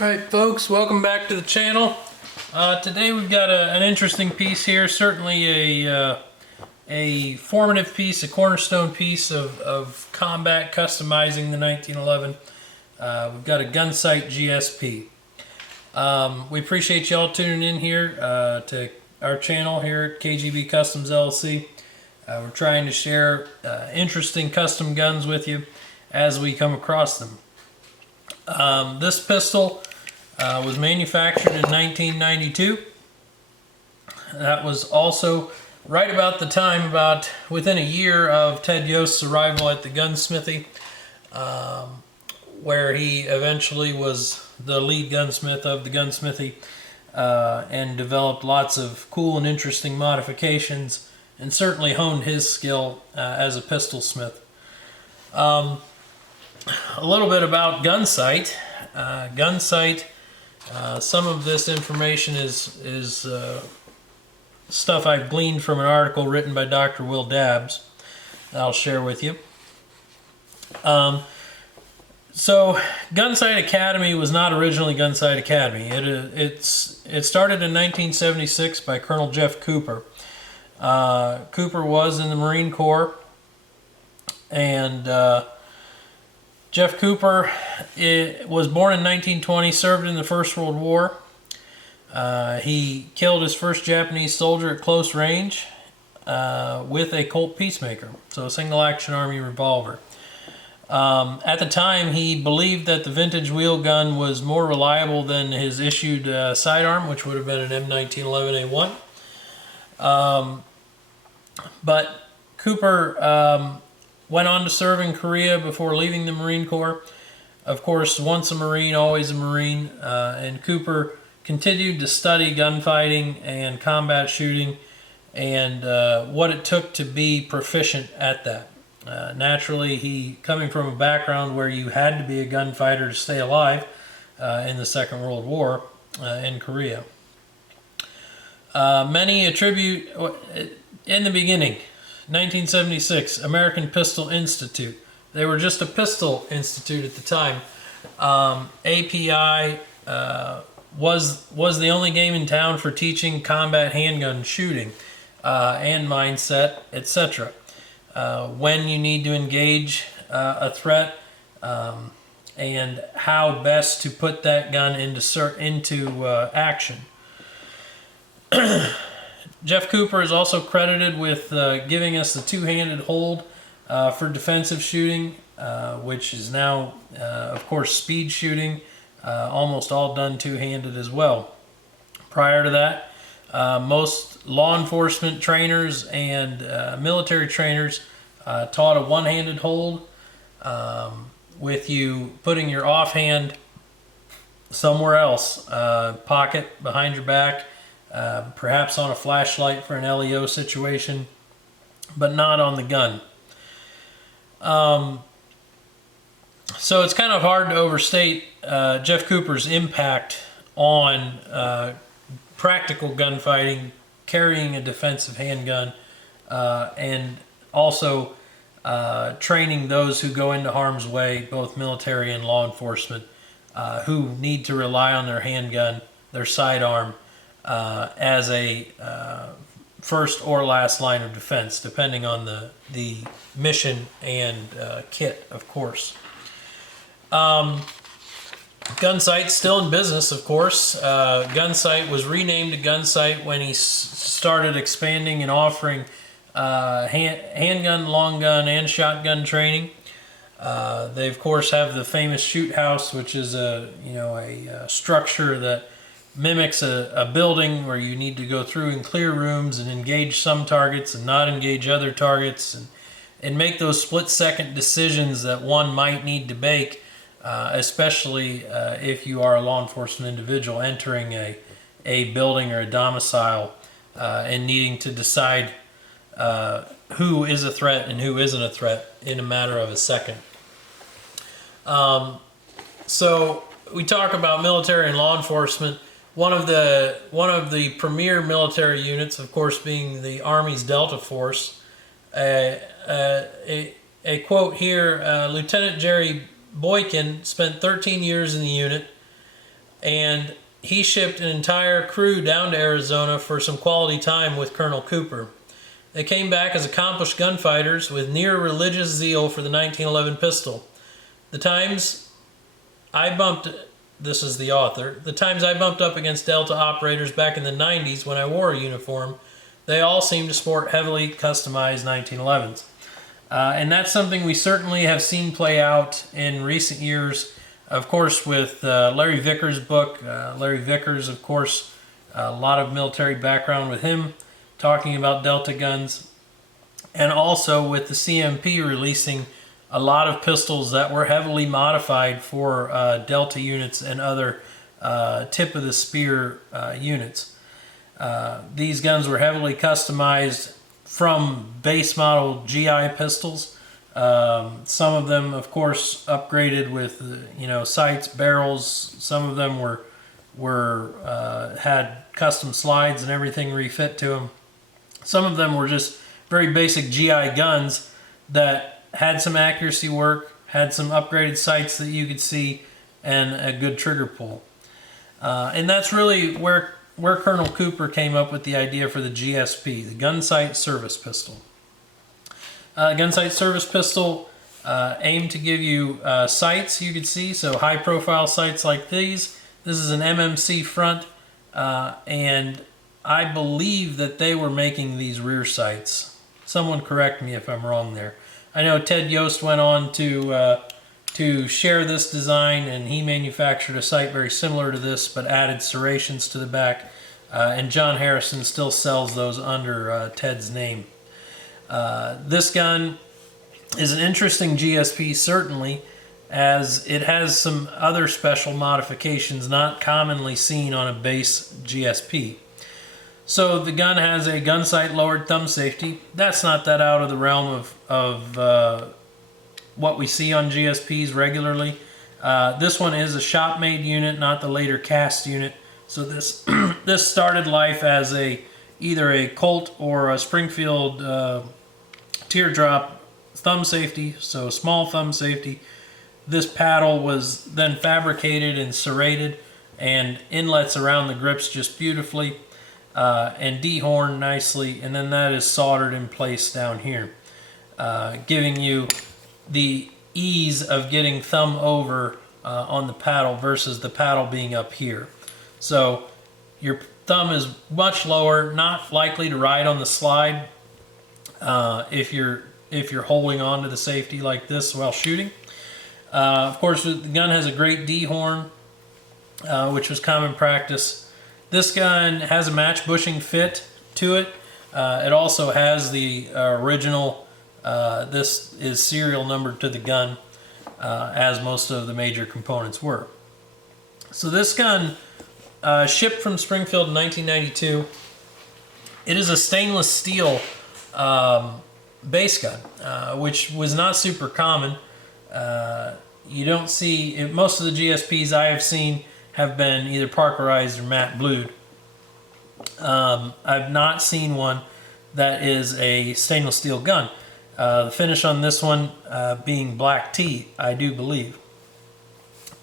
Alright folks, welcome back to the channel. Today we've got an interesting piece here, certainly a formative piece, a cornerstone piece of combat customizing the 1911. We've got a Gunsite GSP. We appreciate y'all tuning in here to our channel here at KGB Customs LLC. We're trying to share interesting custom guns with you as we come across them. This pistol was manufactured in 1992. That was also right about the time, within a year of Ted Yost's arrival at the gunsmithy, where he eventually was the lead gunsmith of the gunsmithy and developed lots of cool and interesting modifications and certainly honed his skill as a pistol smith. A little bit about Gunsite. Gunsite, some of this information is stuff I've gleaned from an article written by Dr. Will Dabbs that I'll share with you. So Gunsite Academy was not originally Gunsite Academy. It started in 1976 by Colonel Jeff Cooper. Cooper was in the Marine Corps, and Jeff Cooper was born in 1920, served in the First World War. He killed his first Japanese soldier at close range with a Colt Peacemaker, so a single action army revolver. At the time, he believed that the vintage wheel gun was more reliable than his issued sidearm, which would have been an M1911A1. But Cooper went on to serve in Korea before leaving the Marine Corps. Of course, once a Marine, always a Marine. And Cooper continued to study gunfighting and combat shooting and what it took to be proficient at that. Naturally, he coming from a background where you had to be a gunfighter to stay alive in the Second World War in Korea. Many attribute, in the beginning, 1976, American Pistol Institute. They were just a pistol institute at the time. API was the only game in town for teaching combat handgun shooting and mindset, etc. When you need to engage a threat and how best to put that gun into action. Jeff Cooper is also credited with giving us the two-handed hold for defensive shooting, which is now, of course, speed shooting, almost all done two-handed as well. Prior to that, most law enforcement trainers and military trainers taught a one-handed hold with you putting your offhand somewhere else, pocket behind your back, perhaps on a flashlight for an LEO situation, but not on the gun. So it's kind of hard to overstate Jeff Cooper's impact on practical gunfighting, carrying a defensive handgun, and also training those who go into harm's way, both military and law enforcement, who need to rely on their handgun, their sidearm, as a first or last line of defense, depending on the mission and kit, of course. Gunsite's still in business, of course. Gunsite was renamed to Gunsite when he started expanding and offering handgun, long gun, and shotgun training. They, of course, have the famous shoot house, which is a structure that mimics a building where you need to go through and clear rooms and engage some targets and not engage other targets and make those split-second decisions that one might need to make, especially if you are a law enforcement individual entering a building or a domicile and needing to decide who is a threat and who isn't a threat in a matter of a second. So we talk about military and law enforcement. One of the premier military units, of course, being the Army's Delta Force. A quote here, Lieutenant Jerry Boykin spent 13 years in the unit. and he shipped an entire crew down to Arizona for some quality time with Colonel Cooper. They came back as accomplished gunfighters with near religious zeal for the 1911 pistol. The times I bumped, this is the author, the times I bumped up against Delta operators back in the 90s when I wore a uniform, they all seemed to sport heavily customized 1911s. And that's something we certainly have seen play out in recent years. Of course, with Larry Vickers' book. Larry Vickers, of course, a lot of military background with him, talking about Delta guns. And also with the CMP releasing a lot of pistols that were heavily modified for Delta units and other tip-of-the-spear units. These guns were heavily customized from base model GI pistols. Some of them, of course, upgraded with sights, barrels. Some of them had custom slides and everything refit to them. Some of them were just very basic GI guns that had some accuracy work, had some upgraded sights that you could see, and a good trigger pull. And that's really where Colonel Cooper came up with the idea for the GSP, the Gunsite Service Pistol. Gunsite Service Pistol aimed to give you sights you could see, so high profile sights like these. This is an MMC front, and I believe that they were making these rear sights. Someone correct me if I'm wrong there. I know Ted Yost went on to share this design, and he manufactured a sight very similar to this but added serrations to the back, and John Harrison still sells those under Ted's name. This gun is an interesting GSP, certainly, as it has some other special modifications not commonly seen on a base GSP. So the gun has a gun sight lowered thumb safety. That's not that out of the realm of what we see on GSPs regularly. This one is a shop-made unit, not the later cast unit. So this this started life as either a Colt or a Springfield teardrop thumb safety, so small thumb safety. This paddle was then fabricated and serrated, and inlets around the grips just beautifully, and dehorned nicely, and then that is soldered in place down here, giving you the ease of getting thumb over on the paddle versus the paddle being up here. So your thumb is much lower, not likely to ride on the slide if you're holding on to the safety like this while shooting. Of course, the gun has a great D-horn, which was common practice. This gun has a match bushing fit to it. It also has the original, this is serial numbered to the gun, as most of the major components were. So this gun shipped from Springfield in 1992. It is a stainless steel base gun, which was not super common. You don't see, most of the GSPs I have seen have been either parkerized or matte blued. I've not seen one that is a stainless steel gun. The finish on this one being black tea, I do believe.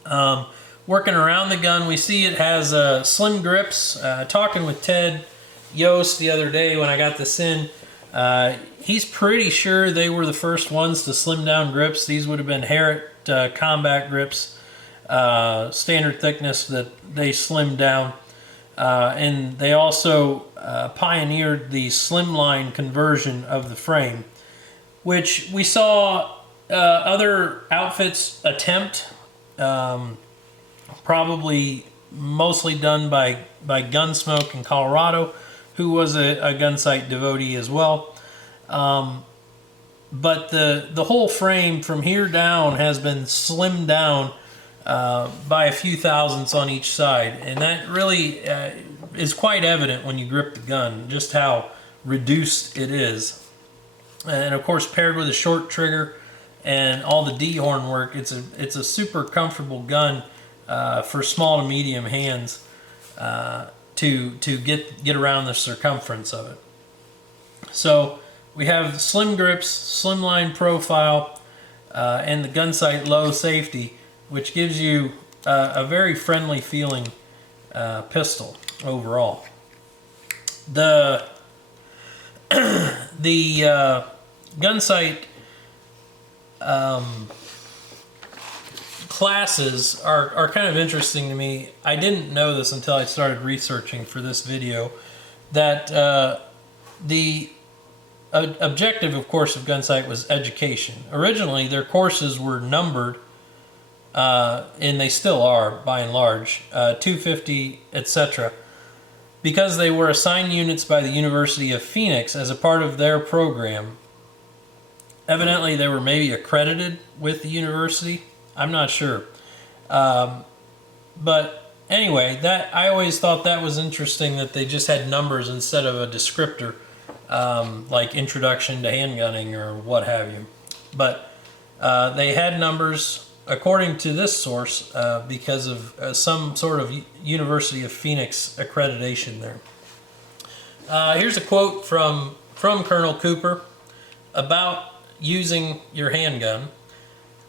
Working around the gun, we see it has slim grips. Talking with Ted Yost the other day when I got this in, he's pretty sure they were the first ones to slim down grips. These would have been Harriet combat grips, standard thickness that they slimmed down. And they also pioneered the Slimline conversion of the frame, which we saw other outfits attempt, probably mostly done by Gunsmoke in Colorado, who was a Gunsite devotee as well. But the whole frame from here down has been slimmed down by a few thousandths on each side, and that really is quite evident when you grip the gun, just how reduced it is. And of course, paired with a short trigger and all the D-horn work, it's a super comfortable gun for small to medium hands to get around the circumference of it. So we have slim grips, slimline profile, and the Gunsite low safety, which gives you a very friendly feeling pistol overall. The Gunsite classes are kind of interesting to me. I didn't know this until I started researching for this video, that the objective, of course, of Gunsite was education. Originally, their courses were numbered, and they still are by and large, 250, etc., because they were assigned units by the University of Phoenix as a part of their program. Evidently, they were maybe accredited with the university. I'm not sure. But anyway, that I always thought that was interesting, that they just had numbers instead of a descriptor, like introduction to handgunning or what have you. But they had numbers according to this source because of some sort of University of Phoenix accreditation there. Here's a quote from Colonel Cooper about using your handgun.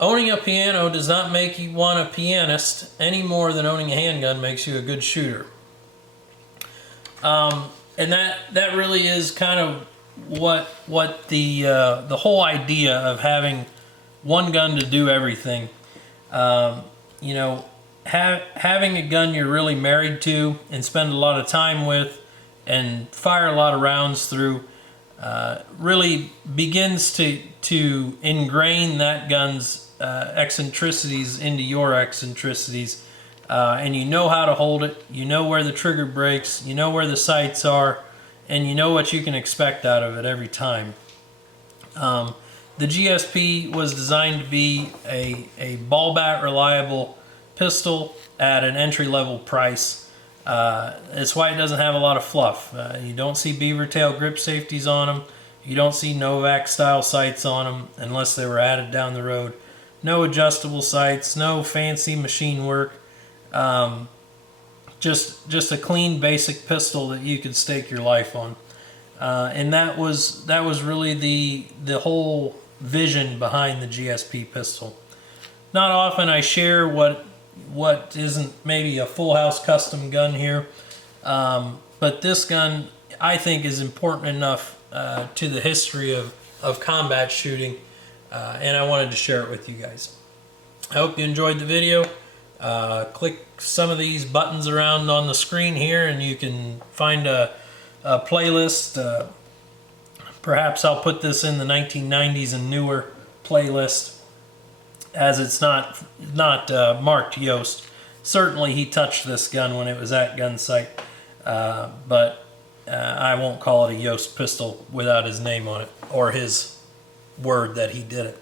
Owning a piano does not make you want a pianist any more than owning a handgun makes you a good shooter. And that really is kind of what the whole idea of having one gun to do everything. You know, having a gun you're really married to and spend a lot of time with and fire a lot of rounds through really begins to ingrain that gun's eccentricities into your eccentricities, and you know how to hold it, you know where the trigger breaks, you know where the sights are, and you know what you can expect out of it every time. The GSP was designed to be a ball bat reliable pistol at an entry-level price. That's why it doesn't have a lot of fluff. You don't see beaver tail grip safeties on them. You don't see Novak style sights on them unless they were added down the road. No adjustable sights, no fancy machine work. Just a clean basic pistol that you could stake your life on. And that was really the whole vision behind the GSP pistol. Not often I share what isn't maybe a full house custom gun here, but this gun I think is important enough to the history of combat shooting, and I wanted to share it with you guys. I hope you enjoyed the video. Click some of these buttons around on the screen here and you can find a playlist. Perhaps I'll put this in the 1990s and newer playlist, as it's not marked Yost. Certainly he touched this gun when it was at Gunsite, but I won't call it a Yost pistol without his name on it or his word that he did it.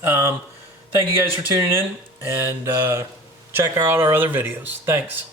Thank you guys for tuning in, and check out our other videos. Thanks.